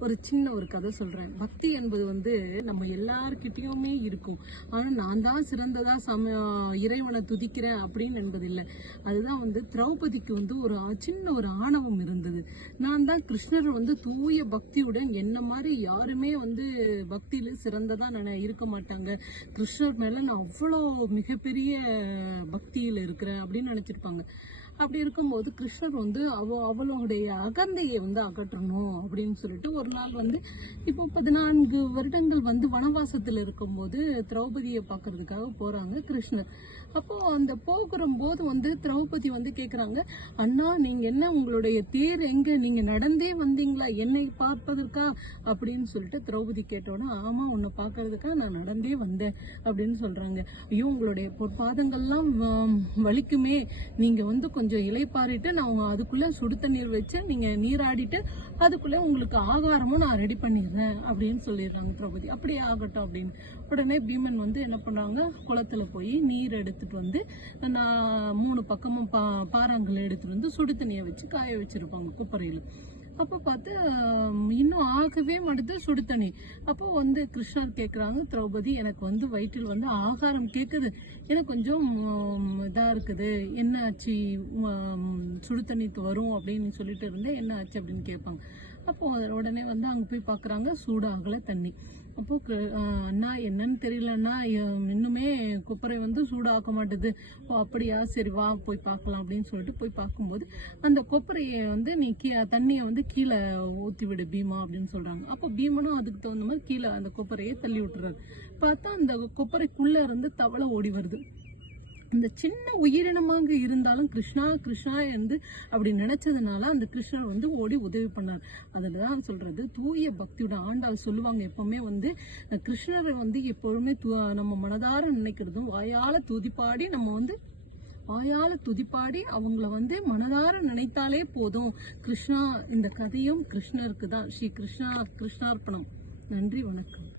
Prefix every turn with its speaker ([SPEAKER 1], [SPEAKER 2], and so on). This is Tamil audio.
[SPEAKER 1] ஒரு சின்ன ஒரு கதை சொல்றேன். பக்தி என்பது வந்து நம்ம எல்லார்கிட்டயுமே இருக்கும். ஆனா நான் தான் சிறந்ததா சம இறைவனை துதிக்கிறேன் அப்படின்னு என்பது இல்லை அதுதான் வந்து திரௌபதிக்கு வந்து ஒரு சின்ன ஒரு ஆணவம் இருந்தது. நான் தான் கிருஷ்ணர் வந்து தூய பக்தியுடன் என்ன மாதிரி யாருமே வந்து பக்தியில சிறந்ததா நான் இருக்க மாட்டாங்க. கிருஷ்ணர் மேல நான் அவ்வளோ மிகப்பெரிய பக்தியில இருக்கிறேன் அப்படின்னு நினைச்சிருப்பாங்க. அப்படி இருக்கும்போது கிருஷ்ணர் வந்து அவ அவளுடைய அகந்தையை வந்து அகற்றணும் அப்படின்னு சொல்லிட்டு ஒரு நாள் வந்து இப்போ பதினான்கு வருடங்கள் வந்து வனவாசத்தில் இருக்கும்போது திரௌபதியை பார்க்கறதுக்காக போகிறாங்க கிருஷ்ணர். அப்போது அந்த போகிற போது வந்து திரௌபதி வந்து கேட்குறாங்க அண்ணா நீங்கள் என்ன உங்களுடைய தேர் எங்கே? நீங்கள் நடந்தே வந்தீங்களா? என்னை பார்ப்பதற்கா? அப்படின்னு சொல்லிட்டு திரௌபதி கேட்டோன்னா ஆமாம் உன்னை பார்க்கறதுக்கா நான் நடந்தே வந்தேன் அப்படின்னு சொல்கிறாங்க ஐயோ உங்களுடைய பாதங்கள்லாம் வலிக்குமே. நீங்கள் வந்து கொஞ்சம் இலைப்பாரிட்டு நான் அதுக்குள்ளே சுடு தண்ணீர் வச்சு நீங்கள் நீராடிட்டு அதுக்குள்ளே உங்களுக்கு ஆகாரமும் நான் ரெடி பண்ணிடுறேன் அப்படின்னு சொல்லிடுறாங்க திரௌபதி. அப்படியே ஆகட்டும் அப்படின்னு. உடனே பீமன் வந்து என்ன பண்ணுறாங்க குளத்துல போய் நீர் எடுத்துட்டு வந்து நான் மூணு பக்கமும் பா பாறாங்கல் எடுத்துட்டு வந்து சுடு தண்ணியை வச்சு காய வச்சிருப்பாங்க குப்பரையில். அப்போ பார்த்து இன்னும் ஆகவே மடுத்து சுடு தண்ணி. அப்போ வந்து கிருஷ்ணர் கேட்குறாங்க திரௌபதி எனக்கு வந்து வயிற்றில் வந்து ஆகாரம் கேட்குது எனக்கு கொஞ்சம் இதாக இருக்குது. என்ன ஆச்சு சுடு தண்ணிக்கு வரும் அப்படின்னு சொல்லிட்டு இருந்தேன். என்ன ஆச்சு அப்படின்னு கேட்பாங்க. அப்போ அதை உடனே வந்து அங்கே போய் பார்க்குறாங்க சூடாகலை தண்ணி. அப்போ அண்ணா என்னன்னு தெரியலன்னா இன்னுமே குப்பரை வந்து சூடாக்க மாட்டுது. ஓ அப்படியா? சரி வா போய் பார்க்கலாம் அப்படின்னு சொல்லிட்டு போய் பார்க்கும்போது அந்த கொப்பரையை வந்து நீ கீ தண்ணியை வந்து கீழே ஊற்றி விடு பீமா அப்படின்னு சொல்கிறாங்க அப்போ பீமனும் அதுக்கு தகுந்த மாதிரி கீழே அந்த கொப்பரையை தள்ளி விட்டுறாரு. பார்த்தா அந்த கொப்பரைக்குள்ளே இருந்து தவளை ஓடி வருது. இந்த சின்ன உயிரினமாக இருந்தாலும் கிருஷ்ணா கிருஷ்ணா என்று அப்படி நினைச்சதுனால அந்த கிருஷ்ணர் வந்து ஓடி உதவி பண்ணார். அதில் தான் சொல்றது தூய பக்தியோட ஆண்டாள் சொல்லுவாங்க எப்பவுமே வந்து கிருஷ்ணரை வந்து எப்பொழுதுமே நம்ம மனதார நினைக்கிறதும் வாயால துதிப்பாடி நம்ம வந்து வாயால துதிப்பாடி அவங்கள வந்து மனதார நினைத்தாலே போதும். கிருஷ்ணா இந்த கதையும் கிருஷ்ணருக்கு தான் ஸ்ரீ கிருஷ்ணா கிருஷ்ணார்ப்பணம். நன்றி வணக்கம்.